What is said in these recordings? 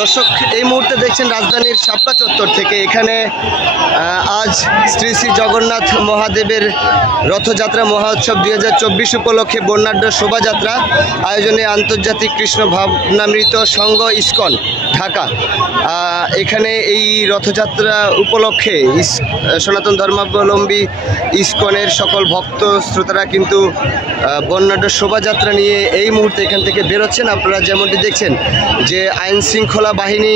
দর্শক, এই মুহূর্তে দেখছেন রাজধানীর শাপলা চত্বর থেকে। এখানে আজ শ্রী শ্রী জগন্নাথ মহাদেবের রথযাত্রা মহোৎসব 2024 উপলক্ষে বর্ণাঢ্য শোভাযাত্রা আয়োজনে আন্তর্জাতিক কৃষ্ণ ভাবনামৃত সংঘ ইস্কন ঢাকা। এখানে এই রথযাত্রা উপলক্ষে সনাতন ধর্মাবলম্বী ইস্কনের সকল ভক্ত শ্রোতারা কিন্তু বর্ণাঢ্য শোভাযাত্রা নিয়ে এই মুহূর্তে এখান থেকে বেরোচ্ছেন। আপনারা যেমনটি দেখছেন যে আইন শৃঙ্খলা বাহিনী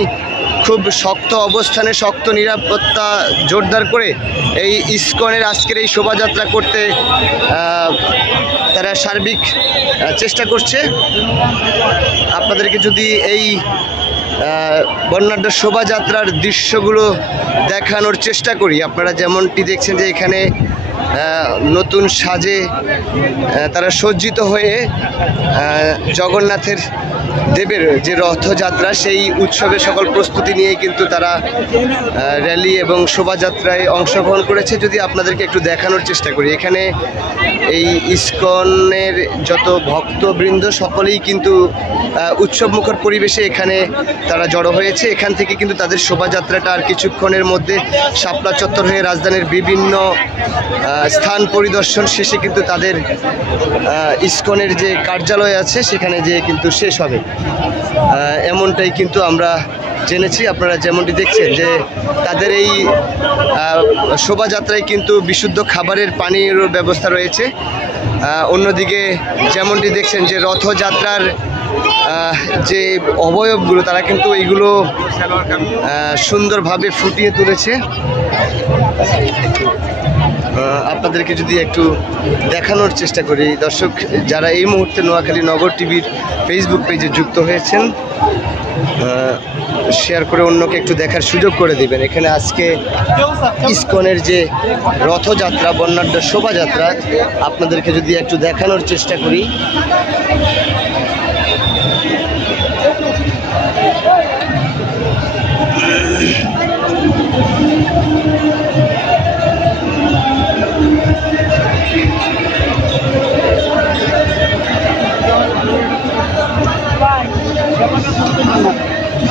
খুব শক্ত অবস্থানে, শক্ত নিরাপত্তা জোরদার করে এই ইস্কনের আজকের এই শোভাযাত্রা করতে তারা সার্বিক চেষ্টা করছে। আপনাদেরকে যদি এই বর্ণাঢ্য শোভাযাত্রার দৃশ্যগুলো দেখানোর চেষ্টা করি, আপনারা যেমনটি দেখছেন যে এখানে নতুন সাজে তারা সজ্জিত হয়ে জগন্নাথের দেবের যে রথযাত্রা সেই উৎসবের সকল প্রস্তুতি নিয়ে কিন্তু তারা র্যালি এবং শোভাযাত্রায় অংশগ্রহণ করেছে। যদি আপনাদেরকে একটু দেখানোর চেষ্টা করি, এখানে এই ইস্কনের যত ভক্তবৃন্দ সকলেই কিন্তু উৎসবমুখর পরিবেশে এখানে তারা জড়ো হয়েছে। এখান থেকে কিন্তু তাদের শোভাযাত্রাটা আর কিছুক্ষণের মধ্যে শাপলা চত্বর হয়ে রাজধানীর বিভিন্ন স্থান পরিদর্শন শেষে কিন্তু তাদের ইস্কনের যে কার্যালয় আছে সেখানে যেয়ে কিন্তু শেষ হবে, এমনটাই কিন্তু আমরা জেনেছি। আপনারা যেমনটি দেখছেন যে তাদের এই শোভাযাত্রায় কিন্তু বিশুদ্ধ খাবারের পানির ব্যবস্থা রয়েছে। অন্যদিকে যেমনটি দেখছেন যে রথযাত্রার যে অবয়বগুলো তারা কিন্তু এইগুলো সুন্দরভাবে ফুটিয়ে তুলেছে। আপনাদেরকে যদি একটু দেখানোর চেষ্টা করি, দর্শক যারা এই মুহূর্তে নোয়াখালী নগর টিভির ফেসবুক পেজে যুক্ত হয়েছেন, শেয়ার করে অন্যকে একটু দেখার সুযোগ করে দিবেন। এখানে আজকে ইস্কনের যে রথযাত্রা, বর্ণাঢ্য শোভাযাত্রা, আপনাদেরকে যদি একটু দেখানোর চেষ্টা করি।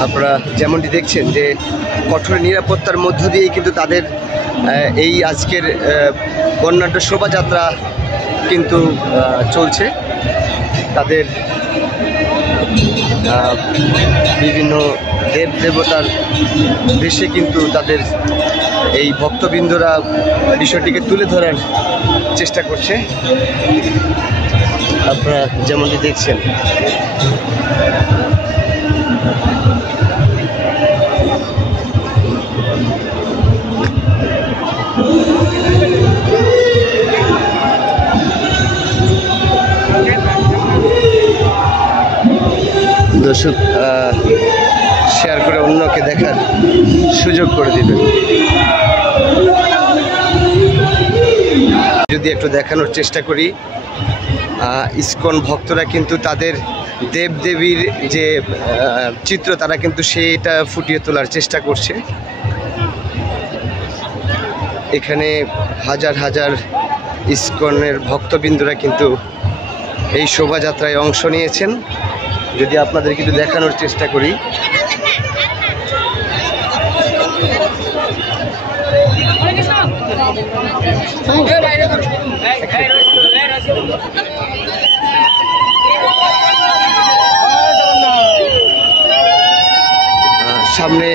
আপনারা যেমনটি দেখছেন যে কঠোর নিরাপত্তার মধ্য দিয়েই কিন্তু তাদের এই আজকের বর্ণাঢ্য শোভাযাত্রা কিন্তু চলছে। তাদের বিভিন্ন দেব দেবতার দেশে কিন্তু তাদের এই ভক্তবৃন্দরা বিষয়টিকে তুলে ধরার চেষ্টা করছে। আপনারা যেমনটি দেখছেন দর্শক, শেয়ার করে অন্যকে দেখার সুযোগ করে দিবেন। যদি একটু দেখানোর চেষ্টা করি, ইস্কন ভক্তরা কিন্তু তাদের দেবদেবীর যে চিত্র তারা কিন্তু সেটা ফুটিয়ে তোলার চেষ্টা করছে। এখানে হাজার হাজার ইস্কনের ভক্তবৃন্দরা কিন্তু এই শোভাযাত্রায় অংশ নিয়েছেন। যদি আপনাদের কিন্তু দেখানোর চেষ্টা করি, সামনে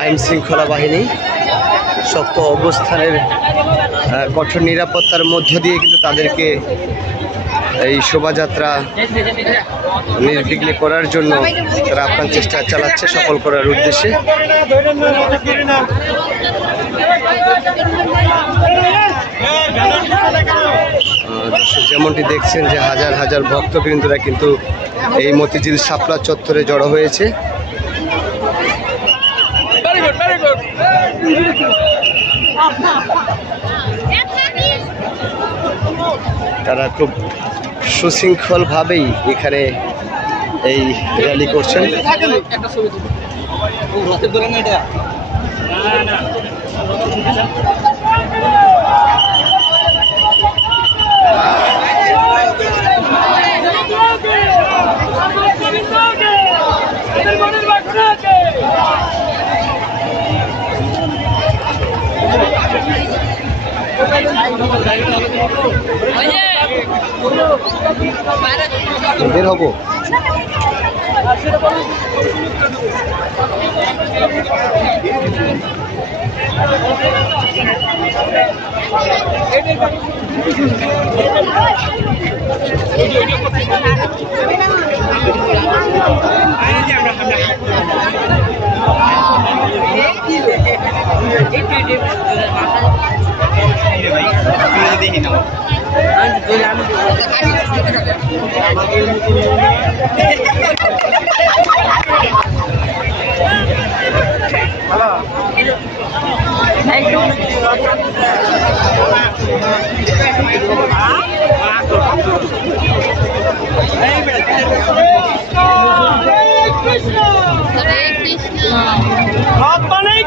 আইন শৃঙ্খলা বাহিনী শক্ত অবস্থানের কঠোর নিরাপত্তার মধ্য দিয়ে কিন্তু তাদেরকে এই শোভাযাত্রা নির্বিঘ্নে করার জন্য তারা আপ্রাণ চেষ্টা চালাচ্ছে সফল করার উদ্দেশ্যে। দর্শক যেমনটি দেখছেন যে হাজার হাজার ভক্তবৃন্দরা কিন্তু এই মতিঝিল শাপলা চত্বরে জড়ো হয়েছে। তারা খুব সুশৃঙ্খলভাবেই এখানে এই র্যালি করছেন। বের হবো।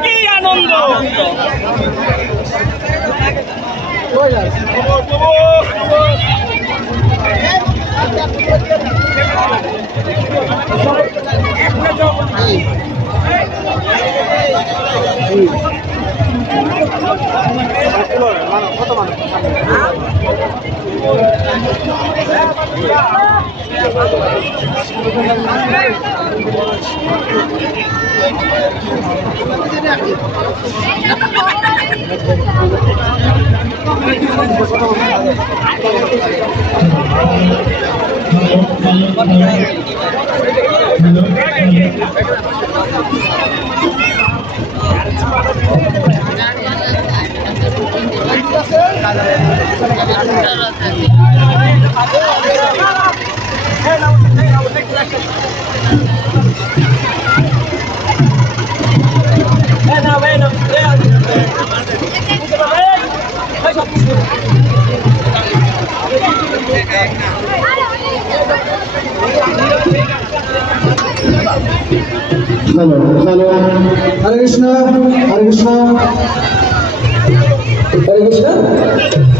কি আনন্দ हेलो हेलो हरे कृष्णा हरे कृष्णा हरे कृष्णा